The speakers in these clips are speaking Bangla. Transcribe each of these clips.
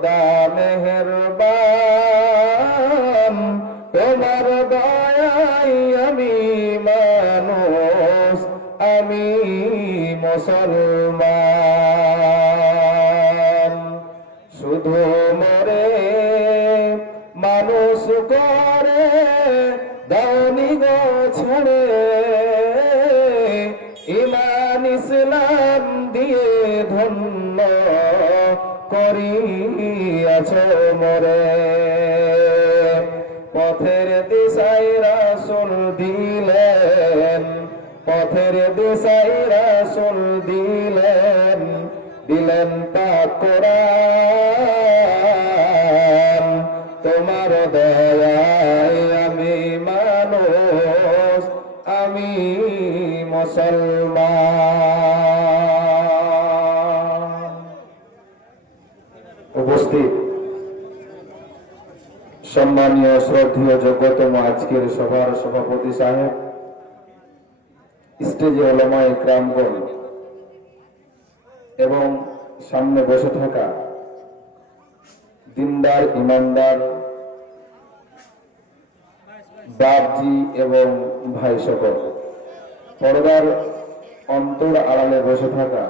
খোদা মেহরবান, তোমার দয়াই আমি মানুষ, আমি মুসলমান। শুধু মরে, মানুষ করে, দাওনি গো ইমান ইসলাম দিয়ে ধন্য করিয়াছ মরে পথের দিশাই রাসুল দিলেন পথের দিশাই রাসুল দিলেন দিলেন তা কোরআন। সম্মানীয় শ্রদ্ধীয় যোগ্যতম আজকের সভার সভাপতি সাহেব, স্টেজে ওলামা ইকরামগণ এবং সামনে বসে থাকা দিনদার, ইমানদার বাপজি এবং ভাই সকল, পর্দার অন্তর আড়ালে বসে থাকা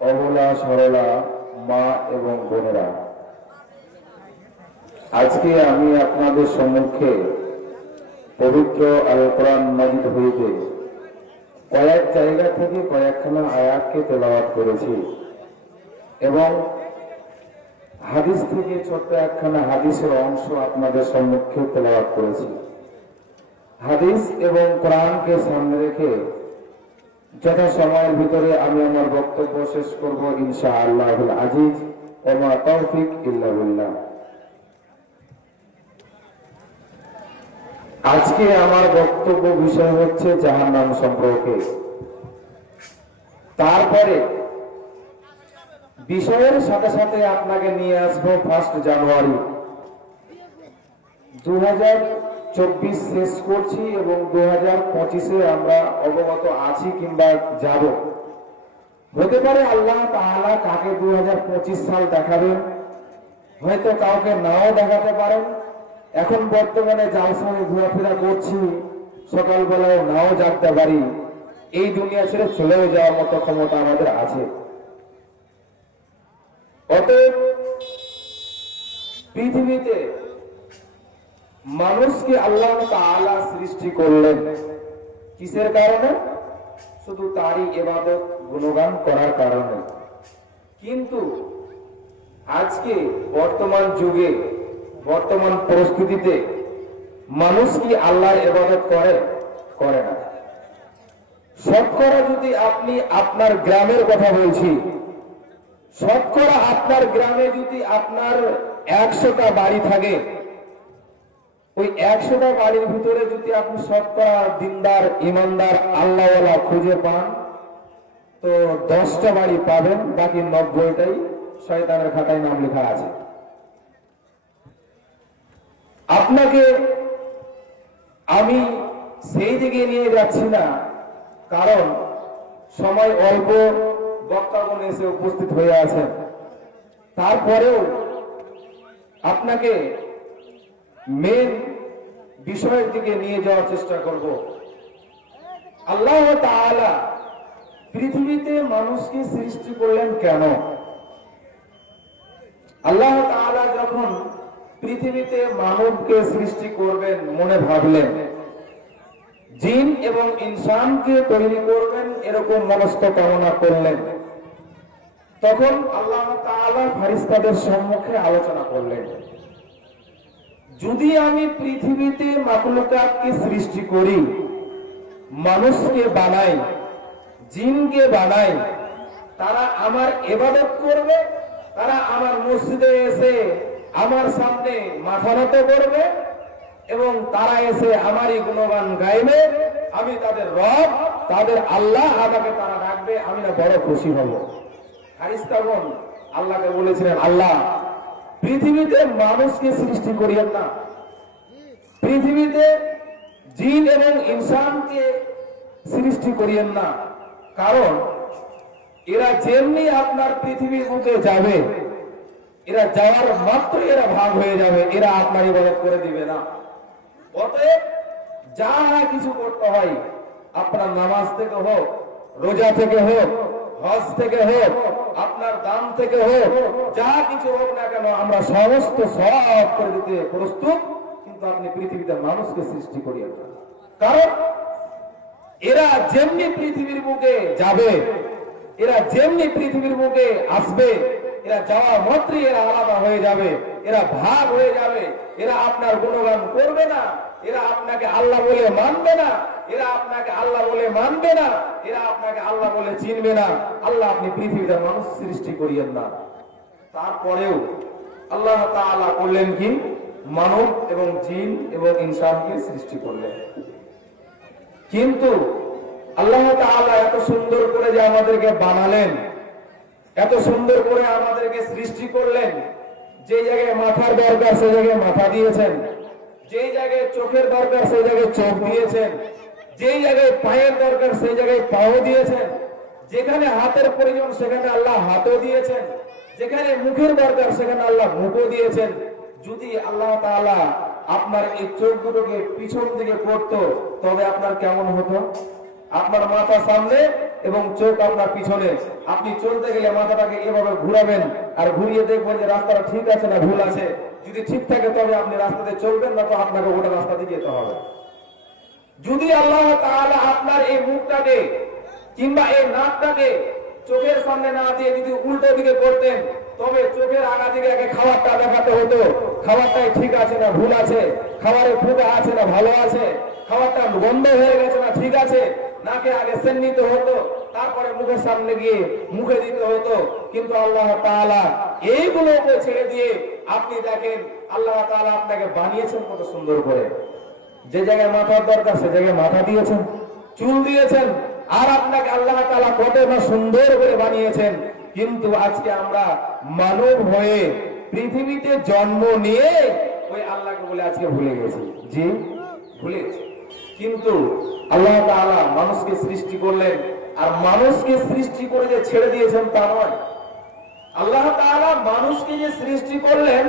অবলা সরলা মা এবং বোনেরা আজকে আমি আপনাদের সম্মুখে পবিত্র আল কোরআন হইতে কয়েক জায়গা থেকে কয়েকখানা আয়াতকে তেলাওয়াত করেছি এবং হাদিস থেকে ছোট্ট একখানা হাদিসের অংশ আপনাদের সম্মুখে তেলাওয়াত করেছি। হাদিস এবং কোরআনকে সামনে রেখে যথা সময়ের ভিতরে আমি আমার বক্তব্য শেষ করব ইনশা আল্লাহ আজিজ। ওমা তৌফিক ইল্লাহুল্লাহ আজকে আমার বক্তব্য বিষয় হচ্ছে জাহান নাম সম্পর্কে। তারপরে বিষয়ের সাথে সাথে আপনাকে নিয়ে আসব ফার্স্ট জানুয়ারি। দু চব্বিশ শেষ করছি এবং দু হাজার পঁচিশে আমরা অবগত আছি কিংবা যাব। হতে পারে আল্লাহ তাআলা কাকে দু হাজার পঁচিশ সাল দেখাবেন, হয়তো কাউকে নাও দেখাতে পারেন এখন বর্তমানে যার সঙ্গে ঘোরাফেরা করছি, সকালবেলায় নাও জাগতে পারি এই দুনিয়া ছেড়ে চলেও যাওয়ার মতো ক্ষমতা আমাদের আছে। অতএব পৃথিবীতে মানুষকে আল্লাহ তাআলা সৃষ্টি করলেন। কিসের কারণে? শুধু তারই এবাদত গুণগান করার কারণে। কিন্তু আজকে বর্তমান যুগে বর্তমান পরিস্থিতিতে মানুষ কি আল্লাহর এবাদত করে? করে না। শতকরা যদি আপনি আপনার গ্রামের কথা বলছি, শতকরা আপনার গ্রামে যদি আপনার একশোটা বাড়ি থাকে, ওই একশোটা বাড়ির ভিতরে যদি আপনি শতকরা দিনদার, ইমানদার, আল্লাহওয়ালা খুঁজে পান, তো দশটা বাড়ি পাবেন, বাকি নব্বইটাই শয়তানের খাতায় নাম লেখা আছে। আপনাকে আমি সেই দিকে নিয়ে যাচ্ছি না, কারণ সময় অল্প, বক্তাগণ এসে উপস্থিত হয়ে আছেন। তারপরেও আপনাকে মেন বিষয়ের দিকে নিয়ে যাওয়ার চেষ্টা করব। আল্লাহ তাআলা পৃথিবীতে মানুষকে সৃষ্টি করলেন কেন? আল্লাহ তাআলা যখন পৃথিবীতে মানবকে সৃষ্টি করবেন মনে ভাবলেন। জিন এবং ইনসানকে তৈরি করবেন এরকম মনস্থ কামনা করলেন। তখন আল্লাহ ফারিস্তাদের সম্মুখে আলোচনা করলেন। যদি আমি পৃথিবীতে মাকলুকাতকে সৃষ্টি করি, মানুষকে বানাই, জিনকে বানাই, তারা আমার এবাদত করবে, তারা আমার মসজিদে এসে আমার সামনে মাথা নত করবে এবং তারা এসে আমারই গুণগান গাইবে। আমি তাদের রব, তাদের আল্লাহ আমাকে তারা ডাকবে, আমি না বড় খুশি হব। হারিস্তাগণ আল্লাহকে বলেছিলেন, আল্লাহ, পৃথিবীতে মানুষকে সৃষ্টি করিয়েন না। পৃথিবীতে জিন এবং ইনসানকে সৃষ্টি করিয়েন না। কারণ এরা যেমনি আপনার পৃথিবীর বুকে যাবে এরা যাওয়ার মাত্র এরা ভাগ হয়ে যাবে, এরা আপনার ইবাদত করে দিবে না। অতএব যা কিছু করতে হয়, আপনার নামাজ থেকে হোক, রোজা থেকে হোক, হজ থেকে হোক, আপনার দান থেকে হোক, যা কিছু হোক না কেন, আমরা সমস্ত সব করে দিতে প্রস্তুত, কিন্তু আপনি পৃথিবীতে মানুষকে সৃষ্টি করিয়ে কারণ এরা যেমনি পৃথিবীর বুকে যাবে, এরা যেমনি পৃথিবীর বুকে আসবে এরা যাওয়া মাত্রই এরা আলাদা হয়ে যাবে, এরা ভাগ হয়ে যাবে, এরা আপনার গুণগান করবে না, এরা আপনাকে আল্লাহ বলে মানবে না, এরা আপনাকে আল্লাহ বলে মানবে না, এরা আপনাকে আল্লাহ বলে চিনবে না। আল্লাহ আপনি পৃথিবীতে মানুষ সৃষ্টি করিয়েন না। তারপরেও আল্লাহ তাআলা করলেন কি? মানব এবং জিন এবং ইনসানকে সৃষ্টি করলেন। কিন্তু আল্লাহ তাআলা এত সুন্দর করে যে আমাদেরকে বানালেন এত সুন্দর করে আমাদেরকে সৃষ্টি করলেন। যে জায়গায় মাথার দরকার সেই জায়গায় মাথা দিয়েছেন। যেই জায়গায় চোখের দরকার সেই জায়গায় চোখ দিয়েছেন। যেই জায়গায় পায়ের দরকার সেই জায়গায় পাও দিয়েছেন। যেখানে হাতের প্রয়োজন, সেখানে আল্লাহ হাতও দিয়েছেন। যেখানে মুখের দরকার, সেখানে আল্লাহ মুখও দিয়েছেন। যদি আল্লাহ তাআলা আপনার এই চোখ দুটোকে পিছন দিকে করতো, তবে আপনার কেমন হতো? আপনার মাথা সামনে এবং চোখ আপনার পিছনে। আপনি চলতে গেলে মাথাটাকে এভাবে ঘুরাবেন আর ঘুরিয়ে দেখবেন যে রাস্তাটা ঠিক আছে না ভুল আছে। যদি ঠিক থাকে তবে আপনি রাস্তাতে চলবেন না তো আপনাকে ওটা রাস্তা দিয়ে যেতে হবে। যদি আল্লাহ তাআলা আপনার এই মুখটাকে কিংবা এই নাকটাকে চোখের সামনে না দিয়ে যদি উল্টো দিকে করতেন, তবে চোখের আগা দিকে আগে খাবারটা দেখাতে হতো। খাবারটাই ঠিক আছে না ভুল আছে? খাবারে ফুটা আছে না ভালো আছে? খাবারটা বন্ধ হয়ে গেছে না ঠিক আছে? নাকে আগে সেন নিতে হতো, তারপরে মুখের সামনে গিয়ে মুখে দিতে হতো। কিন্তু আল্লাহ তাআলা এইগুলোকে ছেড়ে দিয়ে আপনি দেখেন, আল্লাহ তাআলা আপনাকে বানিয়েছেন কত সুন্দর করে। যে জায়গায় মাথার দরকার, সে জায়গায় মাথা দিয়েছেন, চুল দিয়েছেন, আর আপনাকে আল্লাহ তাআলা কত না সুন্দর করে বানিয়েছেন। কিন্তু আজকে আমরা মানব হয়ে পৃথিবীতে জন্ম নিয়ে ওই আল্লাহকে বলে আজকে ভুলে গেছি। জি, ভুলে গেছি। কিন্তু আল্লাহ তাআলা মানুষকে সৃষ্টি করলেন, আর মানুষকে সৃষ্টি করে যে ছেড়ে দিয়েছেন তা নয়। আল্লাহ মানুষকে যে সৃষ্টি করলেন,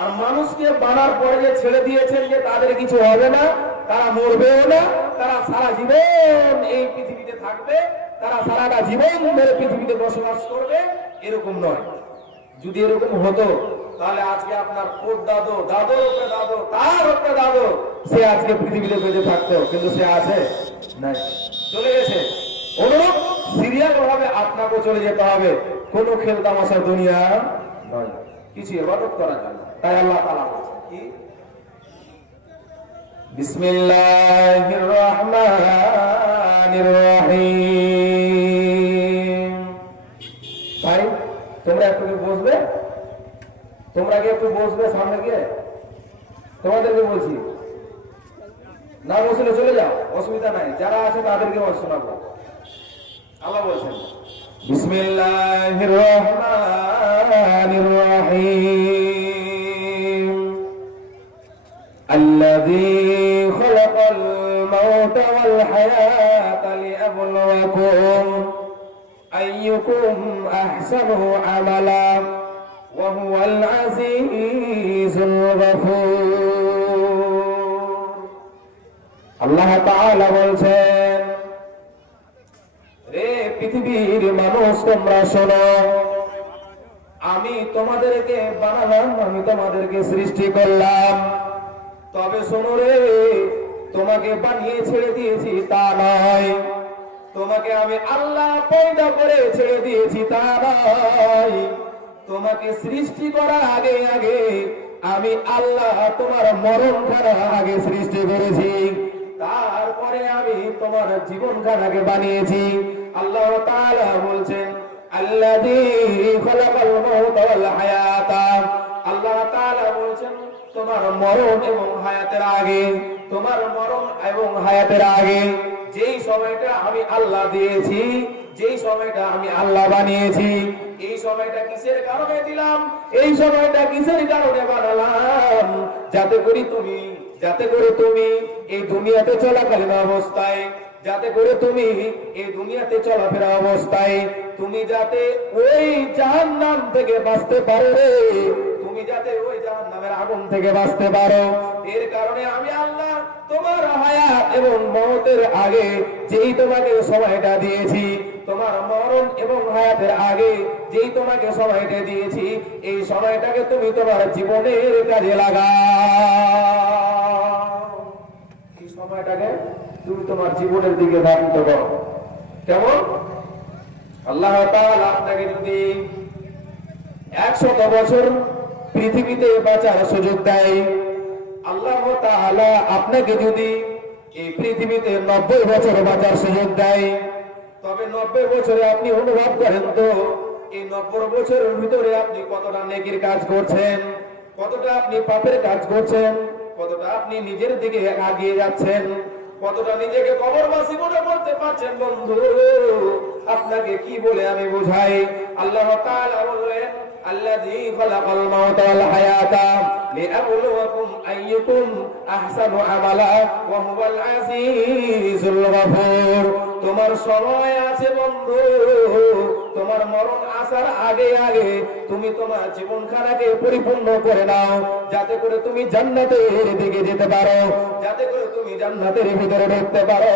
আর মানুষকে বানার পরে যে ছেড়ে দিয়েছেন যে তাদের কিছু হবে না, তারা মরবেও না, তারা সারা জীবন এই পৃথিবীতে থাকবে, তারা সারাটা জীবন ধরে পৃথিবীতে বসবাস করবে, এরকম নয়। যদি এরকম হতো, তাহলে আজকে আপনার পোট দাদো উপরে দাদু, তার দাদু সে আজকে পৃথিবীতে বেঁচে থাকতো কিন্তু সে আছে? নাই। চলে গেছে। অনুরূপ সিরিয়াল ভাবে আপনাকেও চলে যেতে হবে। কোন খেল তামাশা দুনিয়া নয়। কিছু এবাদত করার জন্য। তাই আল্লাহ বলছেন, কি? বিসমিল্লাহির রহমানির রহিম ভাই, তোমরা একটু কি বসবে তোমরা কি একটু বসবে সামনে গিয়ে? তোমাদেরকে বলছি না বসলে চলে যাও অসুবিধা নাই যারা আছে তাদেরকে শোনাবো আল্লাহ বলছেন বিসমিল্লাহির রহমানির রহিম الذي خلق الموت والحياة ليبلوكم أيكم أحسن عملا وهو العزيز الغفور আল্লাহ তাআলা বলছেন, রে পৃথিবীর মানুষ, তোমরা শোনো, আমি তোমাদেরকে বানালাম, আমি তোমাদেরকে সৃষ্টি করলাম। তবে শোনো রে, তোমাকে বানিয়ে ছেড়ে দিয়েছি তা নয়। তোমাকে আমি আল্লাহ পয়দা করে ছেড়ে দিয়েছি তা নয়। তোমাকে সৃষ্টি করার আগে আগে আমি আল্লাহ তোমার মরণ খানা আগে সৃষ্টি করেছি। তারপরে আমি তোমার জীবন খানাকে বানিয়েছি। আল্লাহ বলছেন যেই সময়টা আমি আল্লাহ দিয়েছি, যেই সময়টা আমি আল্লাহ বানিয়েছি, এই সময়টা কিসের কারণে দিলাম? এই সময়টা কিসের কারণে বানালাম? যাতে করি তুমি যাতে করে তুমি এই দুনিয়াতে চলাকালীন অবস্থায়, যাতে করে তুমি এই দুনিয়াতে চলাফেরা অবস্থায়, তুমি যাতে ওই জাহান্নাম থেকে বাঁচতে পারো রে, তুমি যাতে ওই জাহান্নামের আগুন থেকে বাঁচতে পারো। এর কারণে আমি আল্লাহ তোমার হায়াত এবং মওতের আগে যেই তোমাকে সময়টা দিয়েছি, তোমার মরণ এবং হায়াতের আগে যেই তোমাকে সময়টা দিয়েছি, এই সময়টাকে তুমি তোমার জীবনের কাজে এই সময়টাকে তুমি তোমার জীবনের দিকে ধাবিত করো। কেমন? আল্লাহ আপনাকে যদি একশত বছর পৃথিবীতে বাঁচার সুযোগ দেয়, আল্লাহ তাআলা আপনাকে যদি এই পৃথিবীতে নব্বই বছর বাঁচার সুযোগ দেয়, তবে নব্বই বছরে আপনি অনুভব করেন তো, এই নব্বই বছরের ভিতরে আপনি কতটা নেকির কাজ করছেন, কতটা আপনি পাপের কাজ করছেন কতটা আপনি নিজের দিকে আগিয়ে যাচ্ছেন? কতটা নিজেকে কবরবাসী মনে করতে পারছেন বন্ধু? আপনাকে কি বলে আমি বোঝাই? আল্লাহ তাআলা বললেন, আল্লাযী খালাকাল মাউতা ওয়াল হায়াতা। لأبلوكم أيكم أحسن عملا وهو العزيز الغفور তোমার সময় আছে বন্ধু তোমার মরণ আসার আগে আগে তুমি তোমার জীবনখানাকে পরিপূর্ণ করে নাও যাতে করে তুমি জান্নাতের দিকে যেতে পারো যাতে করে তুমি জান্নাতের ভিতরে ঢুকতে পারো